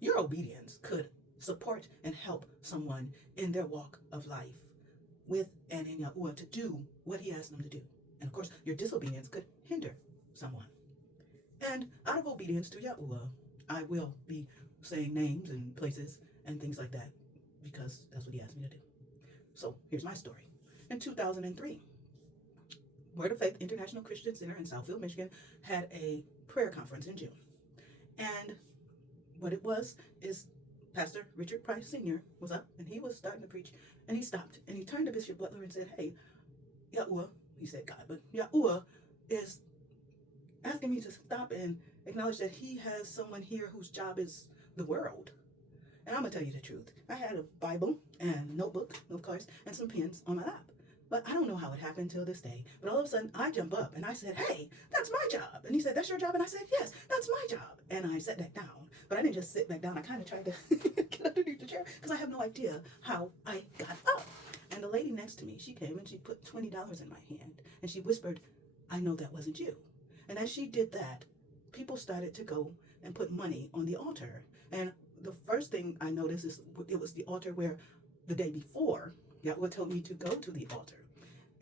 Your obedience could support and help someone in their walk of life with and in Yahuah to do what he asked them to do. And of course, your disobedience could hinder someone. And out of obedience to Yahuah, I will be saying names and places and things like that because that's what he asked me to do. So here's my story. In 2003, Word of Faith International Christian Center in Southfield, Michigan had a prayer conference in June. And what it was is Pastor Richard Price Sr. was up and he was starting to preach, and he stopped and he turned to Bishop Butler and said, "Hey, Yahuah," he said God, but Yahuah is asking me to stop and acknowledge that he has someone here whose job is the world. And I'm going to tell you the truth. I had a Bible and notebook, of course, and some pens on my lap. But I don't know how it happened till this day. But all of a sudden, I jump up and I said, "Hey, that's my job." And he said, "That's your job?" And I said, "Yes, that's my job." And I sat back down. But I didn't just sit back down. I kind of tried to get underneath the chair because I have no idea how I got up. And the lady next to me, she came and she put $20 in my hand. And she whispered, "I know that wasn't you." And as she did that, people started to go and put money on the altar. And the first thing I noticed is it was the altar where the day before, Yahuah told me to go to the altar.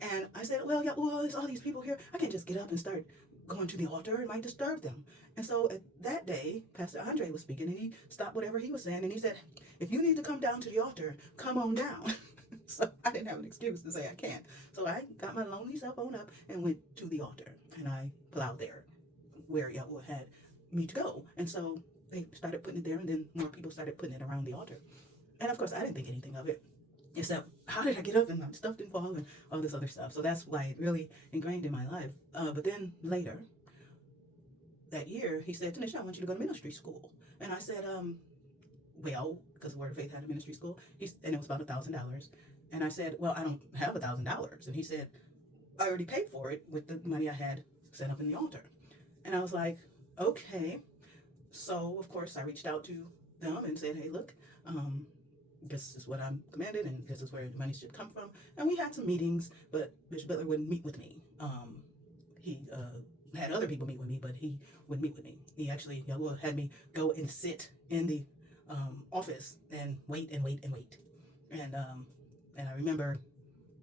And I said, "Well, Yahuah, there's all these people here. I can't just get up and start going to the altar. It might disturb them." And so that day, Pastor Andre was speaking, and he stopped whatever he was saying, and he said, "If you need to come down to the altar, come on down." So I didn't have an excuse to say I can't. So I got my lonely self on up and went to the altar, and I plowed there where Yahuah had me to go. And so they started putting it there, and then more people started putting it around the altar. And of course, I didn't think anything of it, except how did I get up and my stuff didn't fall and all this other stuff. So that's why it really ingrained in my life. But then later that year, he said, "Tanisha, I want you to go to ministry school." And I said, well, because Word of Faith had a ministry school, and it was about $1,000. And I said, "Well, I don't have $1,000. And he said, "I already paid for it with the money I had set up in the altar." And I was like, "Okay." So, of course, I reached out to them and said, "Hey, look, this is what I'm commanded, and this is where the money should come from." And we had some meetings, but Bishop Butler wouldn't meet with me. He had other people meet with me, but he would meet with me. He actually, Yahuah had me go and sit in the office and wait and wait and wait. And I remember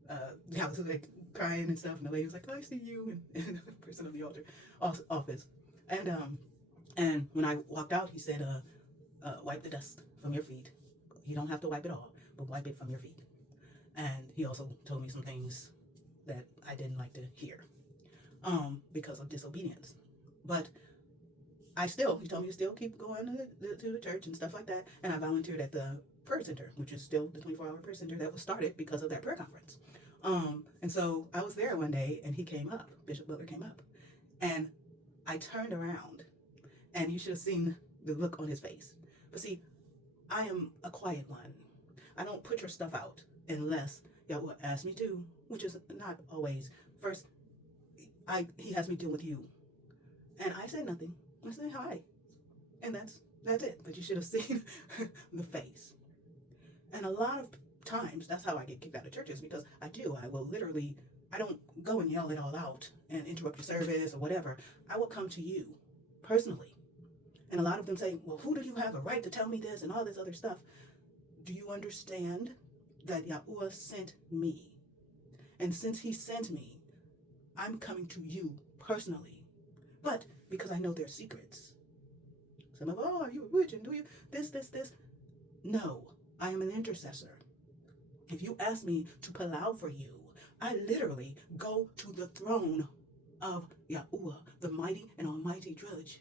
I was like crying and stuff, and the lady was like, "I see you," and the person of the altar office. And when I walked out, he said, "Wipe the dust from your feet. You don't have to wipe it all, but wipe it from your feet." And he also told me some things that I didn't like to hear because of disobedience. But he told me to still keep going to the church and stuff like that. And I volunteered at the prayer center, which is still the 24-hour prayer center that was started because of that prayer conference. And so I was there one day, and he came up, Bishop Butler came up, and I turned around, and you should have seen the look on his face. But see, I am a quiet one. I don't put your stuff out unless Yahuah asks me to, which is not always. First, he has me deal with you. And I say nothing. I say hi. And that's it. But you should have seen the face. And a lot of times, that's how I get kicked out of churches, because I don't go and yell it all out and interrupt your service or whatever. I will come to you personally. And a lot of them say, "Well, who do you have a right to tell me this?" and all this other stuff. Do you understand that Yahuah sent me? And since he sent me, I'm coming to you personally. But because I know their secrets. Some of, "Oh, are you a witch? And do you this? No, I am an intercessor. If you ask me to plow for you, I literally go to the throne of Yahuah, the mighty and almighty judge.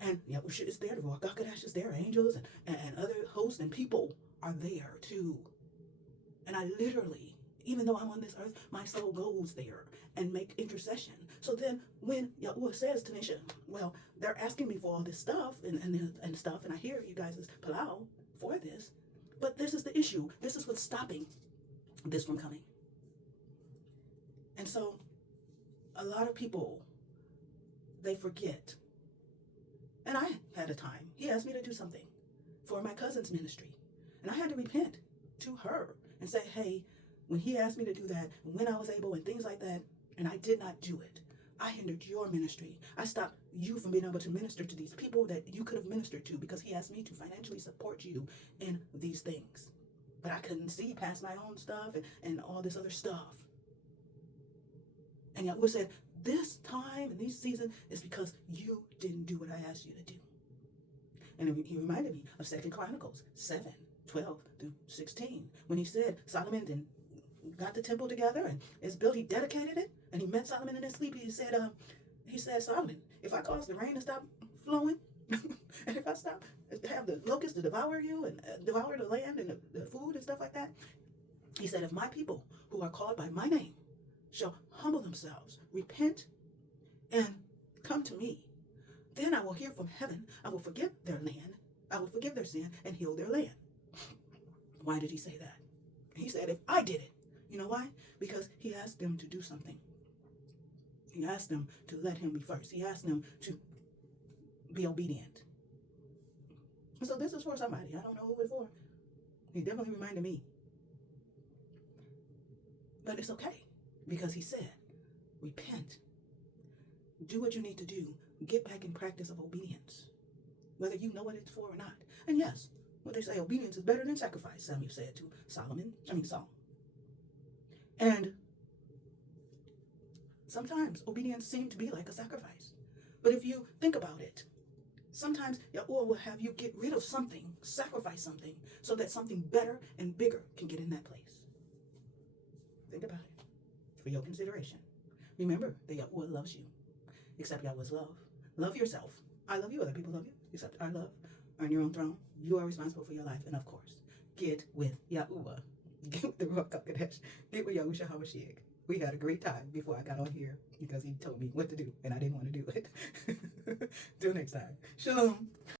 And Yahushua is there, the Ruach HaKodesh is there, angels and other hosts and people are there too. And I literally, even though I'm on this earth, my soul goes there and make intercession. So then when Yahuah says, "Tanisha, well, they're asking me for all this stuff and stuff, and I hear you guys plow for this, but this is the issue. This is what's stopping this from coming." And so a lot of people, they forget. And I had a time. He asked me to do something for my cousin's ministry. And I had to repent to her and say, "Hey, when he asked me to do that, when I was able and things like that, and I did not do it, I hindered your ministry. I stopped you from being able to minister to these people that you could have ministered to, because he asked me to financially support you in these things. But I couldn't see past my own stuff and all this other stuff. And Yahuah said, this time and this season is because you didn't do what I asked you to do. And he reminded me of 2 Chronicles 7:12-16, when he said Solomon then got the temple together and it's built. He dedicated it, and he met Solomon in his sleep. He said, Solomon, if I cause the rain to stop flowing, and if I have the locusts to devour you and devour the land and the food and stuff like that, he said, if my people who are called by my name shall humble themselves, repent, and come to me, then I will hear from heaven. I will forgive their land. I will forgive their sin and heal their land. Why did he say that? He said, if I did it. You know why? Because he asked them to do something. He asked them to let him be first. He asked them to be obedient. So this is for somebody. I don't know who it's for. He definitely reminded me. But it's okay, because he said, repent. Do what you need to do. Get back in practice of obedience, whether you know what it's for or not. And yes, what they say, obedience is better than sacrifice, Samuel said to Saul. And sometimes obedience seems to be like a sacrifice. But if you think about it, sometimes Yahuah will have you get rid of something, sacrifice something, so that something better and bigger can get in that place. Think about it for your consideration. Remember that Yahuah loves you. Accept Yahuah's love. Love yourself. I love you. Other people love you. Accept our love. Earn your own throne. You are responsible for your life. And of course, get with Yahuah. Get with the Ruach HaKodesh. Get with Yahushua HaMashiach. We had a great time before I got on here, because he told me what to do and I didn't want to do it. Till next time. Shalom.